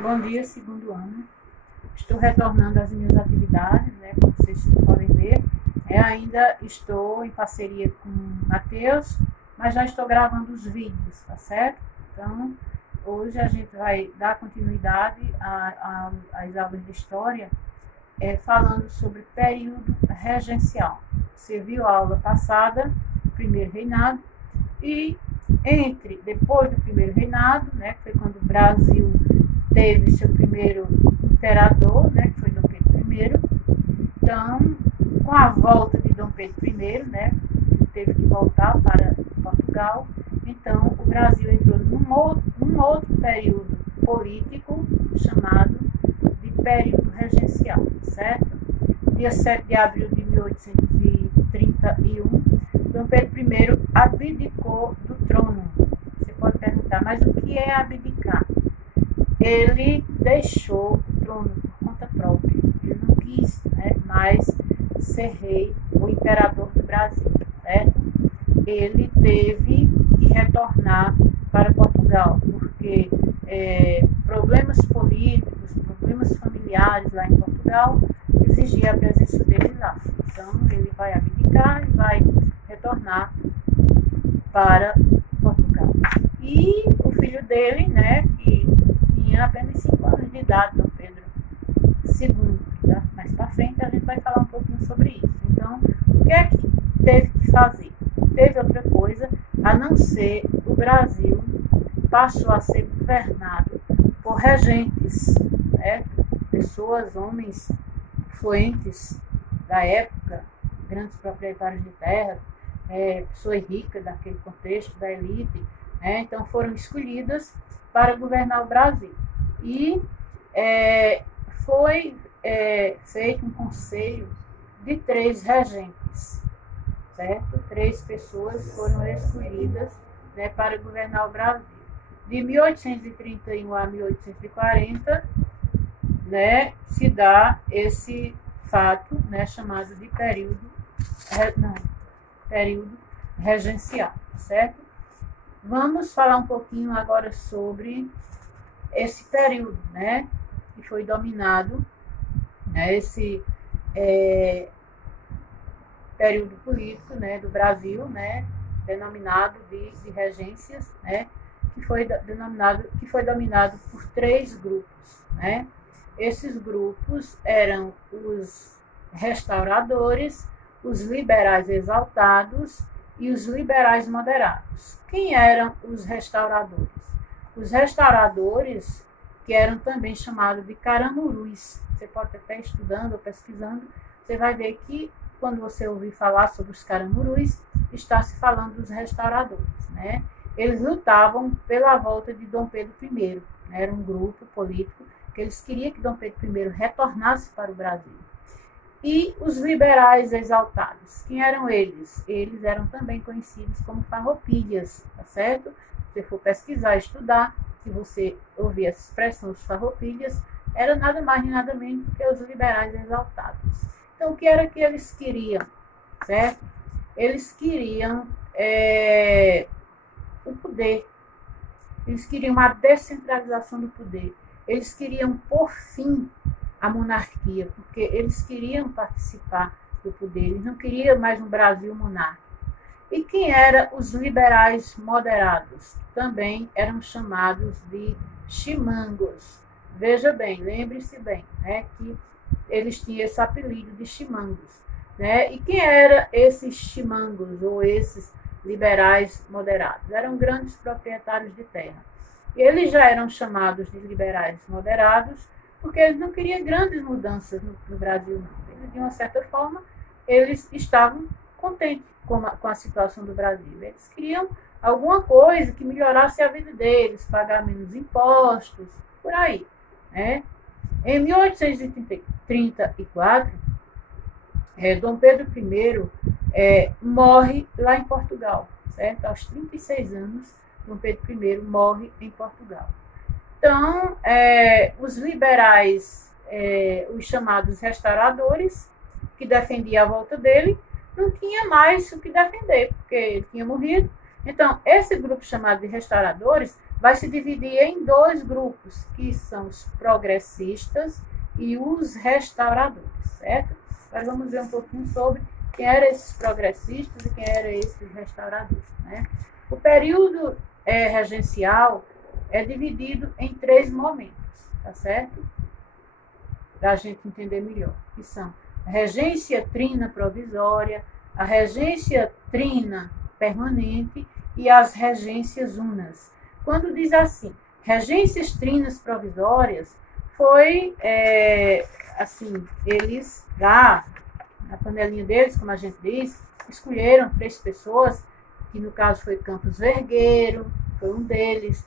Bom dia, segundo ano. Estou retornando às minhas atividades, né? Como vocês podem ver. Ainda estou em parceria com o Matheus, mas já estou gravando os vídeos, tá certo? Então, hoje a gente vai dar continuidade às aulas de História, falando sobre período regencial. Você viu a aula passada, o primeiro reinado, e depois do primeiro reinado, né, que foi quando o Brasil teve seu primeiro imperador, né, que foi Dom Pedro I. Então, com a volta de Dom Pedro I, né, ele teve que voltar para Portugal. Então, o Brasil entrou num outro período político chamado de período regencial, certo? Dia 7 de abril de 1831, Dom Pedro I abdicou do trono. Você pode perguntar, mas o que é abdicar? Ele deixou o trono por conta própria. Ele não quis, né, mais ser rei ou imperador do Brasil, certo? Ele teve que retornar para Portugal, porque problemas políticos, problemas familiares lá em Portugal exigia a presença dele lá. Então, ele vai abdicar e vai retornar para Portugal. E o filho dele, né, que tinha apenas 5 anos de idade, Dom Pedro II. Tá? Mais para frente a gente vai falar um pouquinho sobre isso. Então, o que é que teve que fazer? Teve outra coisa, a não ser o Brasil passou a ser governado por regentes, né? Pessoas, homens influentes da época, grandes proprietários de terra, pessoas ricas daquele contexto, da elite, né? Então foram escolhidas para governar o Brasil. E foi feito um conselho de 3 regentes, certo? 3 pessoas foram escolhidas, né, para governar o Brasil. De 1831 a 1840, né, se dá esse fato, né, chamado de período regencial, certo? Vamos falar um pouquinho agora sobre esse período, né, que foi dominado, né, esse período político, né, do Brasil, né, denominado de regências, né, que foi dominado por 3 grupos, né? Esses grupos eram os restauradores, os liberais exaltados e os liberais moderados. Quem eram os restauradores? Os restauradores, que eram também chamados de caramurus. Você pode até estudando ou pesquisando, você vai ver que quando você ouvir falar sobre os caramurus, está se falando dos restauradores, né? Eles lutavam pela volta de Dom Pedro I, né? Era um grupo político que eles queriam que Dom Pedro I retornasse para o Brasil. E os liberais exaltados, quem eram eles? Eles eram também conhecidos como farroupilhas, tá certo? Se você for pesquisar, estudar, se você ouvir essa expressão, os farroupilhas, era nada mais nem nada menos do que os liberais exaltados. Então, o que era que eles queriam, certo? Eles queriam o poder. Eles queriam a descentralização do poder. Eles queriam pôr fim à monarquia, porque eles queriam participar do poder. Eles não queriam mais um Brasil monárquico. E quem eram os liberais moderados? Também eram chamados de chimangos. Veja bem, lembre-se bem, né, que eles tinham esse apelido de chimangos, né? E quem eram esses chimangos ou esses liberais moderados? Eram grandes proprietários de terra. E eles já eram chamados de liberais moderados porque eles não queriam grandes mudanças no Brasil, não. Eles, de uma certa forma, eles estavam contentes com a situação do Brasil. Eles queriam alguma coisa que melhorasse a vida deles, pagar menos impostos, por aí, né? Em 1834, Dom Pedro I morre lá em Portugal, certo? Aos 36 anos, Dom Pedro I morre em Portugal. Então, os liberais, os chamados restauradores, que defendiam a volta dele, não tinha mais o que defender, porque ele tinha morrido. Então, esse grupo chamado de restauradores vai se dividir em dois grupos, que são os progressistas e os restauradores, certo? Nós vamos ver um pouquinho sobre quem eram esses progressistas e quem eram esses restauradores, né? O período regencial é dividido em 3 momentos, tá certo? Para a gente entender melhor, que são a regência trina provisória, a regência trina permanente e as regências unas. Quando diz assim, regências trinas provisórias, foi, assim, eles lá, na panelinha deles, como a gente diz, escolheram 3 pessoas, que no caso foi Campos Vergueiro, foi um deles,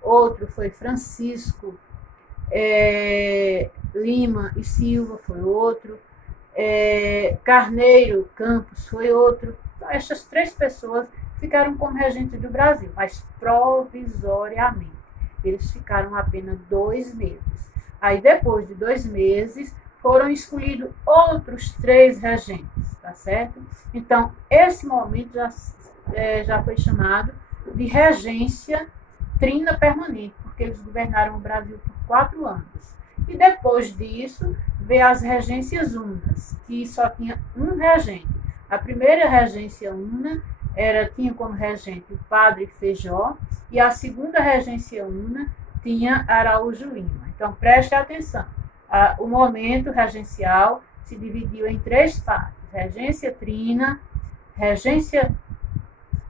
outro foi Francisco Lima e Silva, foi outro, Carneiro Campos foi outro. Então, essas 3 pessoas ficaram como regentes do Brasil, mas provisoriamente. Eles ficaram apenas 2 meses. Aí, depois de 2 meses, foram escolhidos outros 3 regentes, tá certo? Então, esse momento já foi chamado de regência trina permanente, porque eles governaram o Brasil por 4 anos. E depois disso, veio as regências unas, que só tinha um regente. A primeira regência una tinha como regente o padre Feijó, e a segunda regência una tinha Araújo Lima. Então, preste atenção. O momento regencial se dividiu em 3 partes: regência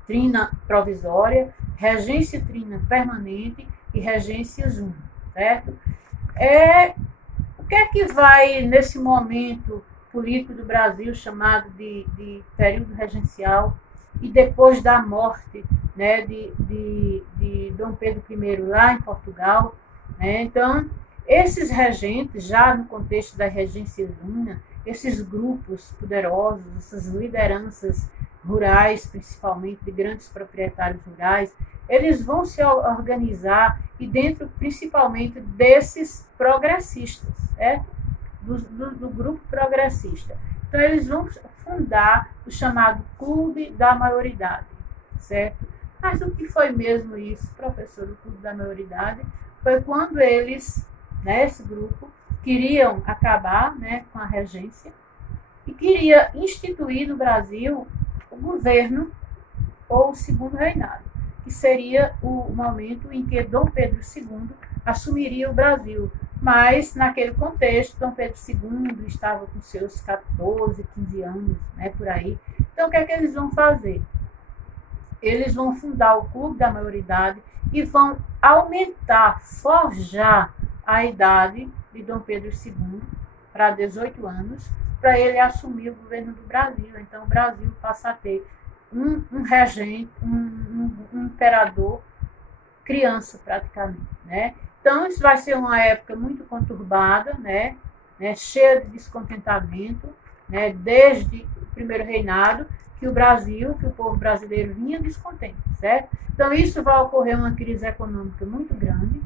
trina provisória, regência trina permanente e regências una, certo? O que é que vai, nesse momento político do Brasil, chamado de período regencial, e depois da morte, né, de Dom Pedro I lá em Portugal, né? Então, esses regentes, já no contexto da regência una, esses grupos poderosos, essas lideranças rurais, principalmente de grandes proprietários rurais, eles vão se organizar e dentro, principalmente, desses progressistas, do grupo progressista. Então, eles vão fundar o chamado Clube da Maioridade, certo? Mas o que foi mesmo isso, professor? O Clube da Maioridade foi quando eles, esse grupo, queriam acabar, com a regência e queria instituir no Brasil o governo ou o segundo reinado, que seria o momento em que Dom Pedro II assumiria o Brasil. Mas, naquele contexto, Dom Pedro II estava com seus 14, 15 anos, por aí. Então, o que é que eles vão fazer? Eles vão fundar o Clube da Maioridade e vão aumentar, forjar a idade de Dom Pedro II para 18 anos, para ele assumir o governo do Brasil. Então, o Brasil passa a ter um regente, um imperador criança, praticamente, Então, isso vai ser uma época muito conturbada, cheia de descontentamento, desde o primeiro reinado, que o povo brasileiro vinha descontente, certo? Então, isso vai ocorrer uma crise econômica muito grande,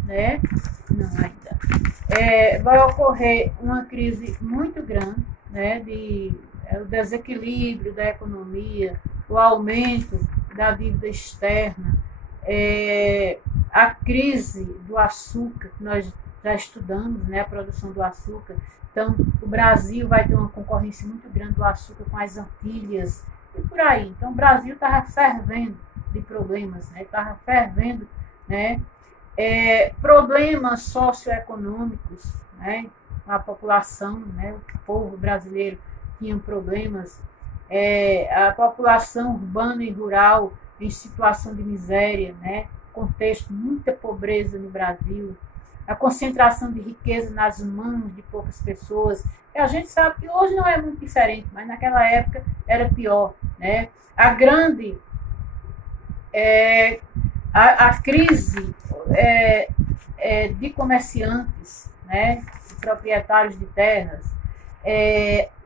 Não ainda. Vai ocorrer uma crise muito grande, o desequilíbrio da economia, o aumento da dívida externa, a crise do açúcar, que nós já estudamos, a produção do açúcar. Então, o Brasil vai ter uma concorrência muito grande do açúcar com as Antilhas e por aí. Então, o Brasil estava fervendo de problemas, estava fervendo, problemas socioeconômicos, a população, o povo brasileiro tinha problemas, a população urbana e rural em situação de miséria, contexto, muita pobreza no Brasil, a concentração de riqueza nas mãos de poucas pessoas. E a gente sabe que hoje não é muito diferente, mas naquela época era pior, A grande a crise de comerciantes, de proprietários de terras,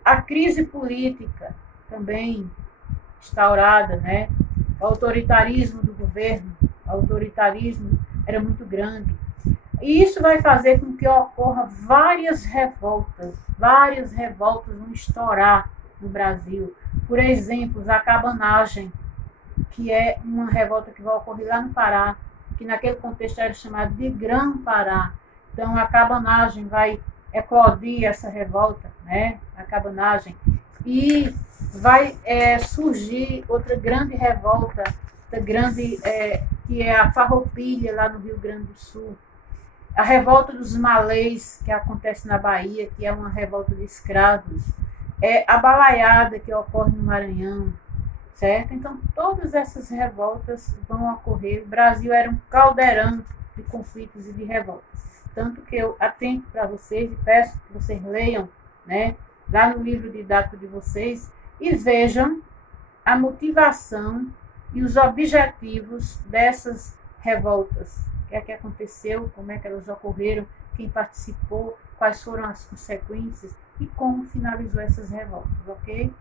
a crise política também instaurada, o autoritarismo do governo, o autoritarismo era muito grande. E isso vai fazer com que ocorra várias revoltas vão estourar no Brasil. Por exemplo, a cabanagem, que é uma revolta que vai ocorrer lá no Pará, que naquele contexto era chamado de Grã-Pará. Então a cabanagem vai eclodir essa revolta, né? A cabanagem. E vai surgir outra grande revolta, que é a Farroupilha, lá no Rio Grande do Sul. A revolta dos malês, que acontece na Bahia, que é uma revolta de escravos. A balaiada, que ocorre no Maranhão, certo? Então, todas essas revoltas vão ocorrer. O Brasil era um caldeirão de conflitos e de revoltas. Tanto que eu atento para vocês e peço que vocês leiam, né, lá no livro didático de vocês e vejam a motivação e os objetivos dessas revoltas. O que é que aconteceu, como é que elas ocorreram, quem participou, quais foram as consequências e como finalizou essas revoltas, ok?